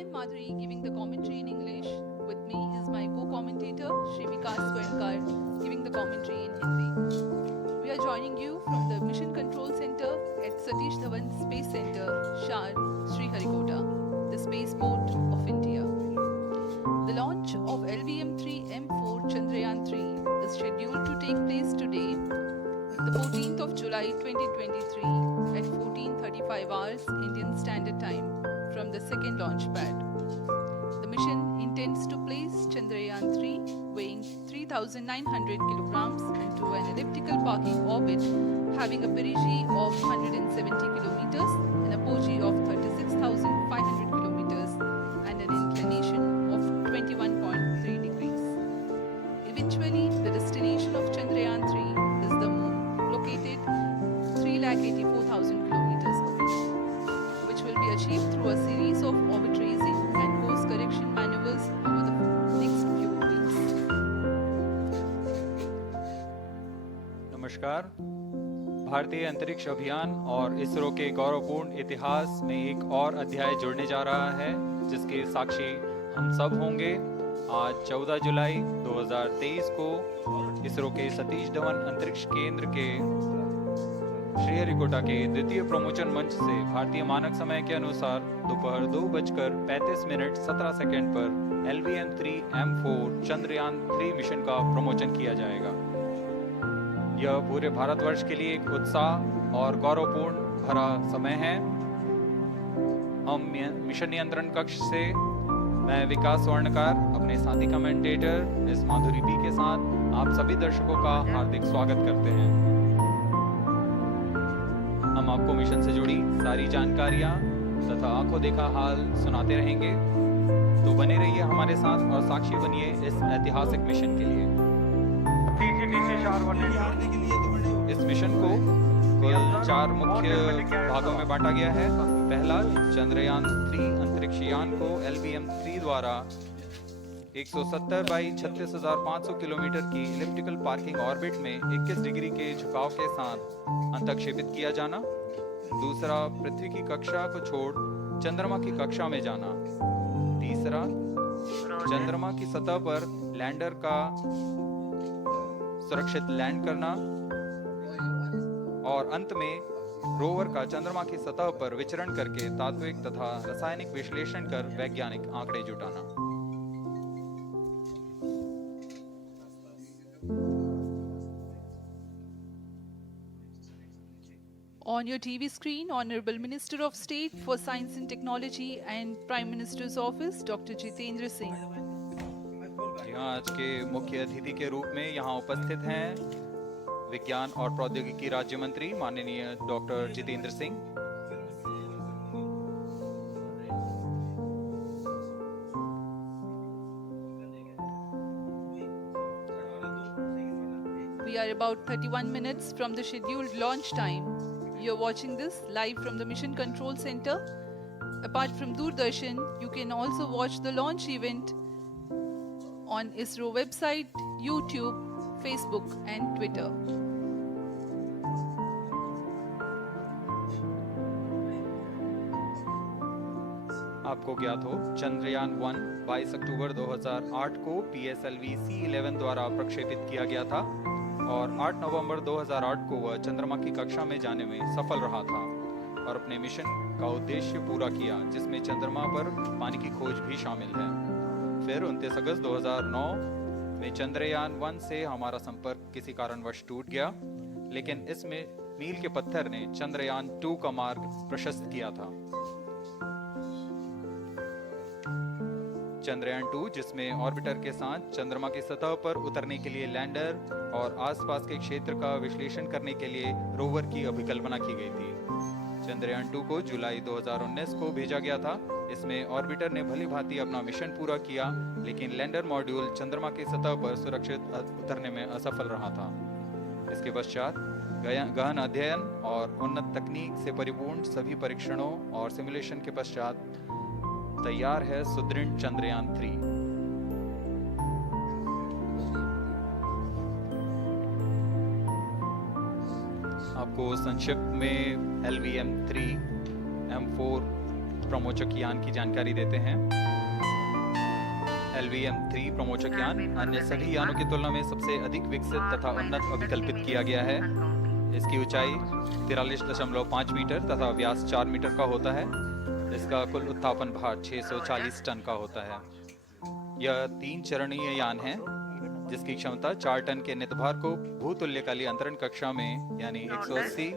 I'm Madhuri giving the commentary in English. With me is my co-commentator Shri Vikas Swarnkar giving the commentary in Hindi. We are joining you from the Mission Control Center at Satish Dhawan Space Center, Shar, Sriharikota, the spaceport of India. The launch of LVM-3 Chandrayaan-3 is scheduled to take place today, the 14th of July 2023 at 14:35 hours Indian Standard Time from the second launch pad. The mission intends to place Chandrayaan-3 weighing 3,900 kilograms into an elliptical parking orbit having a perigee of 170 kilometers, an apogee of 36,500 kilometers and an inclination of 21.3 degrees. Eventually, the destination of Chandrayaan-3 is the moon, located 3,84,000 kilometers away, which will be achieved through a series of orbit raising and course correction maneuvers over the next few weeks. नमस्कार। भारतीय अंतरिक्ष अभियान और इसरो के गौरवपूर्ण इतिहास में एक और अध्याय जुड़ने जा रहा है, जिसके साक्षी हम सब होंगे। आज 14 जुलाई 2023 को इसरो के सतीश धवन अंतरिक्ष केंद्र के श्रीहरिकोटा के द्वितीय प्रमोचन मंच से भारतीय मानक समय के अनुसार दोपहर 2:35 पर LVM-3 चंद्रयान-3 मिशन का प्रमोचन किया जाएगा। यह पूरे भारतवर्ष के लिए एक उत्साह और गौरवपूर्ण भरा समय है। हम मिशन नियंत्रण कक्ष से मैं विकास स्वर्णकार अपने साथी कमेंटेटर मिस माधुरी बी के साथ आप सभी दर्शकों का हार्दिक स्वागत करते हैं। हम आपको मिशन से जुड़ी सारी जानकारियां तथा आंखों देखा हाल सुनाते रहेंगे, तो बने रहिए हमारे साथ और साक्षी बनिए इस ऐतिहासिक मिशन के लिए। इस मिशन को कुल 4 मुख्य भागों में बांटा गया है। पहला, चंद्रयान-3 अंतरिक्ष यान को LVM-3 द्वारा 170 बाई 36,500 किलोमीटर की इलिप्टिकल पार्किंग ऑर्बिट में 21 डिग्री के झुकाव के साथ अंतक्षेपित किया जाना। दूसरा, पृथ्वी की कक्षा को छोड़ चंद्रमा की कक्षा में जाना। तीसरा, चंद्रमा की सतह पर लैंडर का सुरक्षित लैंड करना। और अंत में रोवर का चंद्रमा की सतह पर विचरण करके तात्विक तथा रासायनिक विश्लेषण कर वैज्ञानिक आंकड़े जुटाना। On your TV screen, Honorable Minister of State for Science and Technology and Prime Minister's Office, Dr. Jitendra Singh. यहाँ आज के मुख्य अतिथि के रूप में यहाँ उपस्थित हैं विज्ञान और प्रौद्योगिकी राज्य मंत्री माननीय doctor Jitendra Singh. We are about 31 minutes from the scheduled launch time. You're watching this live from the Mission Control Center. Apart from Doordarshan, you can also watch the launch event on ISRO website, YouTube, Facebook and Twitter. आपको ज्ञात हो, चंद्रयान-1 22 अक्टूबर 2008 को PSLV C11 द्वारा प्रक्षेपित किया गया था और 8 नवंबर 2008 को वह चंद्रमा की कक्षा में जाने में सफल रहा था और अपने मिशन का उद्देश्य पूरा किया, जिसमें चंद्रमा पर पानी की खोज भी शामिल है। फिर 29 अगस्त 2009 में चंद्रयान-1 से हमारा संपर्क किसी कारणवश टूट गया, लेकिन इसमें मील के पत्थर ने चंद्रयान-2 का मार्ग प्रशस्त किया था। चंद्रयान-2, जिसमें ऑर्बिटर के साथ चंद्रमा की सतह पर उतरने के लिए लैंडर और आसपास के क्षेत्र का विश्लेषण करने के लिए रोवर की अभिकल्पना की गई थी। चंद्रयान-2 को जुलाई 2019 को भेजा गया था। इसमें ऑर्बिटर ने भली भांति अपना मिशन पूरा किया, लेकिन लैंडर मॉड्यूल चंद्रमा की सतह पर सुरक्षित उतरने में असफल रहा था। इसके पश्चात गहन अध्ययन और उन्नत तकनीक से परिपूर्ण सभी परीक्षणों और सिमुलेशन के पश्चात तैयार है सुदृढ़ चंद्रयान-3। आपको संक्षिप्त में LVM-3 M4 प्रमोचक यान की जानकारी देते हैं। LVM-3 प्रमोचक यान अन्य सभी यानों की तुलना में सबसे अधिक विकसित तथा उन्नत अभिकल्पित किया गया है। इसकी ऊंचाई 43.5 मीटर तथा व्यास 4 मीटर का होता है। इसका कुल उत्थापन भार 640 टन का होता है। यह 3 चरणीय यान है जिसकी क्षमता 4 टन के नितभार को भूतुल्यकाली अंतरण कक्षा में यानी 180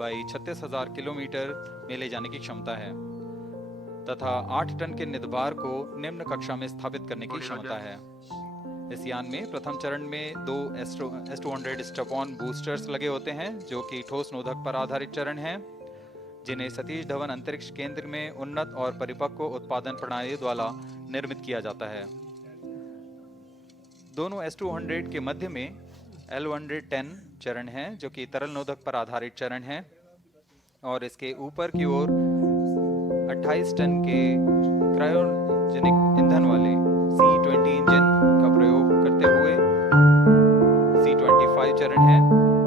बाई 36,000 किलोमीटर में ले जाने की क्षमता है तथा 8 टन के नितभार को निम्न कक्षा में स्थापित करने की क्षमता है। इस यान में प्रथम चरण में 2 S-200 स्टेप-ऑन बूस्टर्स लगे होते हैं जो कि ठोस नोदक पर आधारित चरण हैं, जिन्हें सतीश धवन अंतरिक्ष केंद्र में उन्नत और परिपक्व उत्पादन प्रणाली द्वारा निर्मित किया जाता है। दोनों S-200 के मध्य में L-110 चरण है जो कि तरल नोदक पर आधारित चरण है और इसके ऊपर की ओर 28 टन के क्रायोजेनिक ईंधन वाले C-20 इंजन का प्रयोग करते हुए C-25 चरण है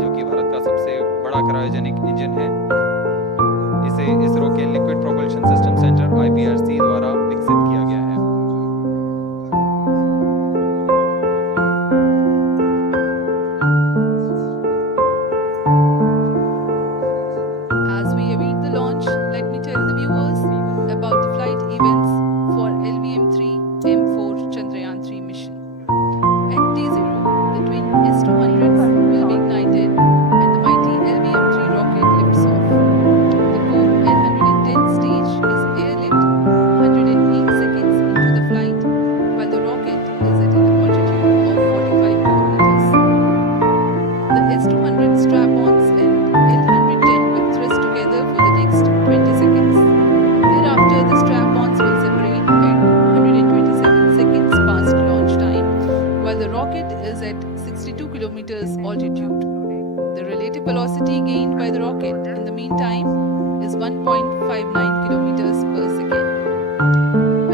जो कि भारत का सबसे बड़ा क्रायोजेनिक इंजन है। इसे इसरो के liquid propulsion system centre IPRC द्वारा विकसित किया गया है। As we await the launch, let me tell the viewers about the flight events for LVM-3 M4 Chandrayaan-3 mission. At T0, the twin S-200s will be ignited and the mighty LVM-3 rocket lifts off. The core L-110 stage is airlift 108 seconds into the flight while the rocket is at an altitude of 45 kilometers. The S-200 strap-ons and L-110 will thrust together for the next 20 seconds. Thereafter, the strap-ons will separate at 127 seconds past launch time, while the rocket is at 62 kilometers altitude. The relative velocity gained by the rocket in the meantime is 1.59 kilometers per second.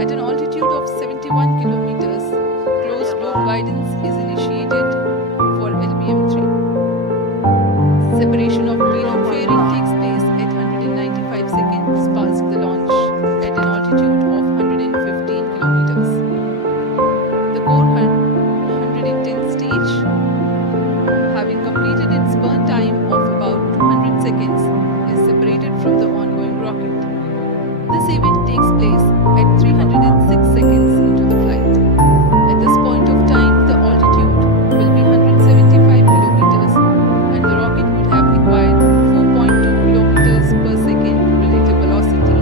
At an altitude of 71 kilometers, closed loop guidance is initiated for LVM-3. Separation of payload fairing takes place at 195 seconds past the launch at an altitude of 115 kilometers. The core 110 stage, having completed its burn time of about 200 seconds, is separated from the ongoing rocket. This event takes place at 306 seconds into the flight. At this point of time, the altitude will be 175 kilometers and the rocket would have acquired 4.2 kilometers per second relative velocity.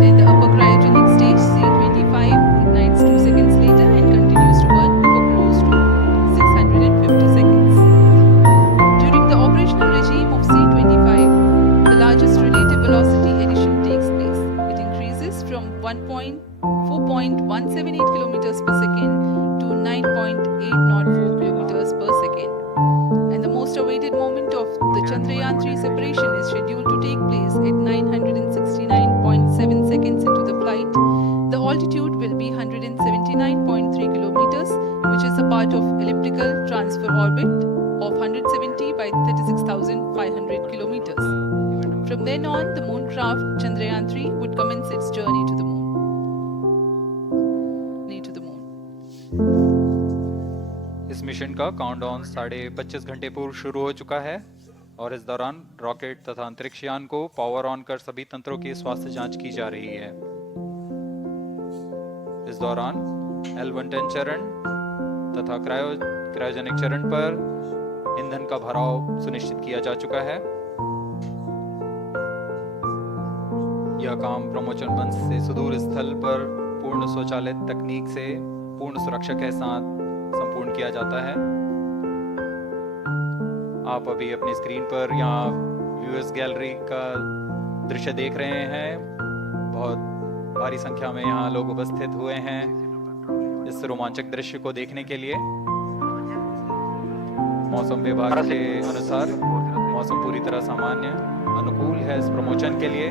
Then the upper cryogenic stage C-25 ignites 2 seconds later and continues to burn for close to 650 seconds. During the operational regime of C-25, the largest relative velocity addition takes place. It increases from 4.178 kilometers per second to 9.804 kilometers per second. And the most awaited moment of the Chandrayaan-3 separation is scheduled to take place at 969.7 seconds into the flight. The altitude will be 179.3 kilometers, which is a part of elliptical transfer orbit of 170 by 36,500 kilometers. From then on, the moon craft Chandrayaan-3 would commence its journey to the moon. इस mission का countdown 25.5 घंटे पूर्व शुरू हो चुका है और इस दौरान रॉकेट तथा अंतरिक्ष यान को पावर ऑन कर सभी तंत्रों की स्वास्थ्य जांच की जा रही है। इस दौरान L-110 चरण तथा क्रायोजेनिक चरण पर ईंधन का भराव सुनिश्चित किया जा चुका है। यह काम प्रमोचन मंच से सुदूर स्थल पर पूर्ण स्वचालित तकनीक से पूर्ण सुरक्षा के साथ संपूर्ण किया जाता है। आप अभी अपनी स्क्रीन पर यहाँ व्यूअर्स गैलरी का दृश्य देख रहे हैं। बहुत भारी संख्या में यहाँ लोग उपस्थित हुए हैं इस रोमांचक दृश्य को देखने के लिए। मौसम विभाग के अनुसार मौसम पूरी तरह सामान्य अनुकूल है इस प्रमोशन के लिए।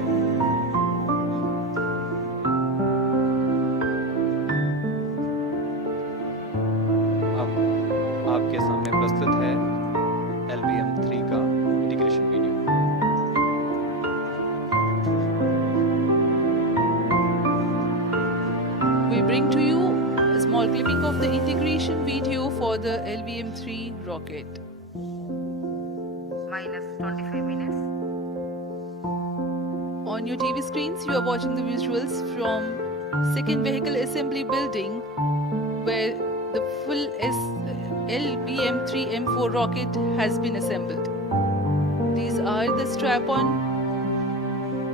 आपके सामने प्रस्तुत है LVM-3 का integration video. we bring to you a small clipping of the integration video for the LVM-3 rocket. Minus 25 minutes. On your TV screens, you are watching the visuals from second vehicle assembly building where the full LVM-3 M4 rocket has been assembled. These are the strap-on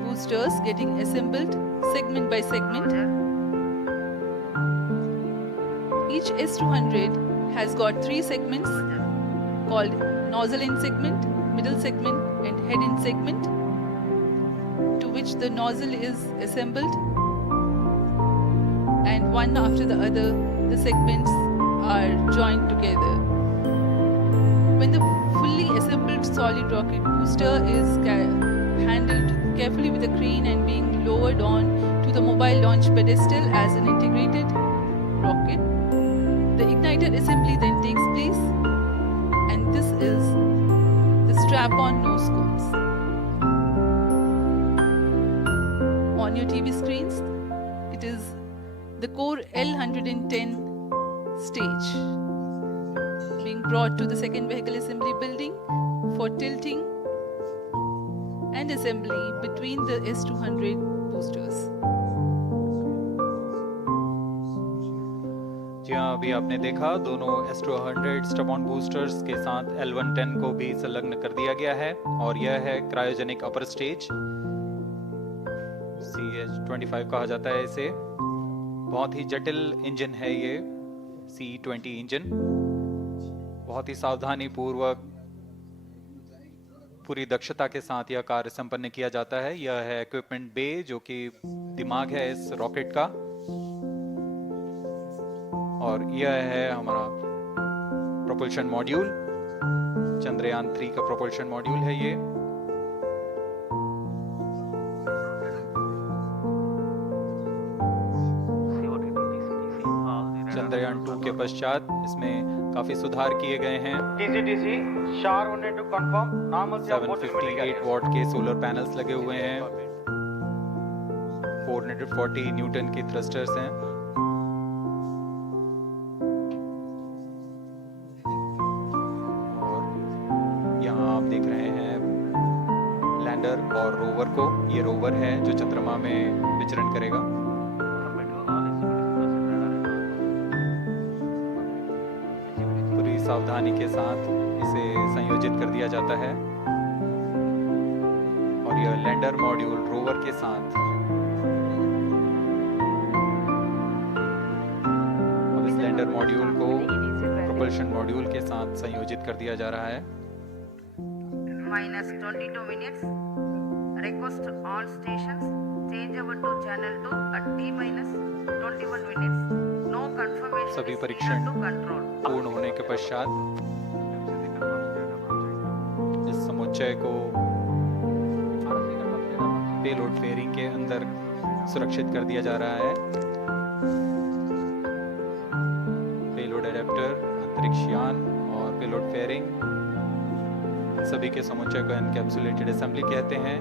boosters getting assembled segment by segment. Each S200 has got 3 segments called nozzle end segment, middle segment and head end segment, to which the nozzle is assembled, and one after the other the segments are joined together. When the fully assembled solid rocket booster is handled carefully with a crane and being lowered on to the mobile launch pedestal as an integrated rocket, the igniter assembly then takes place, and this is the strap-on nose cones. On your TV screens, it is the core L110 stage being brought to the second vehicle assembly building for tilting and assembly between the S200 boosters. जी हाँ, अभी आपने देखा दोनों S200 stub-on boosters के साथ L110 को भी संलग्न कर दिया गया है और यह है क्रायोजेनिक अपर स्टेज, CH-25 कहा जाता है इसे। बहुत ही जटिल इंजन है ये C-20 इंजन। बहुत ही सावधानी पूर्वक पूरी दक्षता के साथ यह कार्य संपन्न किया जाता है। यह है इक्विपमेंट बे, जो कि दिमाग है इस रॉकेट का, और यह है हमारा प्रोपल्शन मॉड्यूल, चंद्रयान 3 का प्रोपल्शन मॉड्यूल है ये। चंद्रयान 2 के पश्चात इसमें काफी सुधार किए गए हैं। TCTC sure wanted to confirm normal 758 what के सोलर पैनल्स लगे हुए हैं, 440 न्यूटन की थ्रस्टर्स हैं। और यहाँ आप देख रहे हैं लैंडर और रोवर को। ये रोवर है जो चंद्रमा में विचरण करेगा। पूरी सावधानी के साथ इसे संयोजित कर दिया जाता है और यह लैंडर मॉड्यूल रोवर के साथ, अब इस लैंडर मॉड्यूल को प्रोपल्शन मॉड्यूल के साथ संयोजित कर दिया जा रहा है। Minus 22 minutes. Request all stations change over to channel 2 at T minus 21 minutes. No confirmation सभी is परीक्षण needed to control. पूर्ण होने के पश्चात इस समुच्चय को पेलोड फेयरिंग के अंदर सुरक्षित कर दिया जा रहा है। पेलोड एडेप्टर, अंतरिक्ष यान और पेलोड फेयरिंग सभी के समुच्चय को एनकैप्सुलेटेड असेंबली कहते हैं।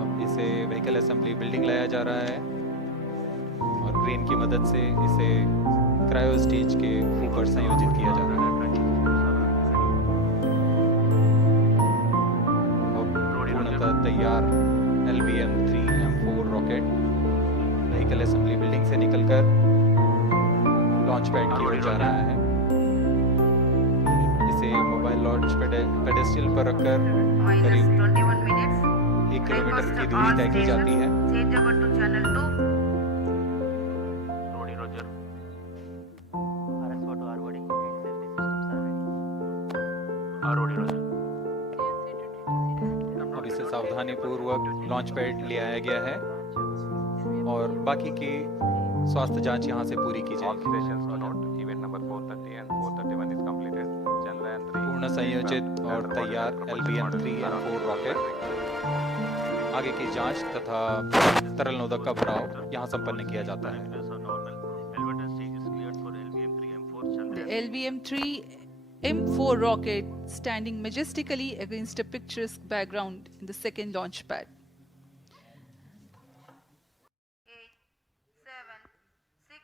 अब इसे व्हीकल असेंबली बिल्डिंग लाया जा रहा है और क्रेन की मदद से इसे क्रायो स्टेज के ऊपर संयोजित किया जा रहा है। और पूर्णतः तैयार LVM-3 M4 rocket vehicle assembly building से निकलकर लॉन्च पैड की ओर जा रहा है। इसे मोबाइल लॉन्च पेडेस्टल पर रखकर Minus करीब 21 minutes. 1 किलोमीटर Request की all दूरी तय की जाती stations है। change over to channel 2. Roger, Roger. RSO to ROD and safety systems are ready. ROD, Roger. अब इसे सावधानी पूर्वक लॉन्च पैड ले आया गया है और बाकी की स्वास्थ्य जांच यहां से पूरी की All जाएगी। stations are not. Event number 430 and 431 is completed. Chandrayaan 3. पूर्ण संयोजित और तैयार LVM-3 M4 रॉकेट। आगे की जांच तथा तरल नोदक का भराव यहां संपन्न किया जाता है। Elevator stage is cleared for LVM-3 M4 The Chandrayaan. LVM-3 M4 rocket standing majestically against a picturesque background in the second launch pad. 8, 7, 6,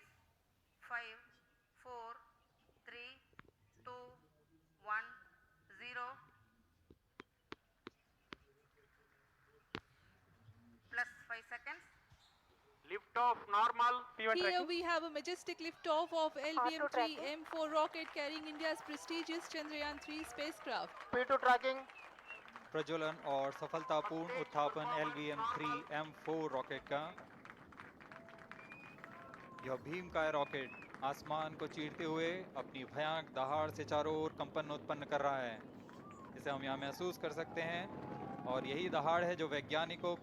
Lift off normal. P1 Here tracking. we have a majestic liftoff of LVM-3 M4 rocket carrying India's prestigious Chandrayaan-3 spacecraft. P2 tracking. प्रज्वलन और सफलतापूर्ण उत्थापन LVM-3 M4 rocket का। यह भीमकाय rocket आसमान को चीरते हुए अपनी भयानक दहाड़ से चारों ओर कंपन उत्पन्न कर रहा है। इसे हम यहाँ महसूस कर सकते हैं और यही दहाड़ है जो वैज्ञानिकों को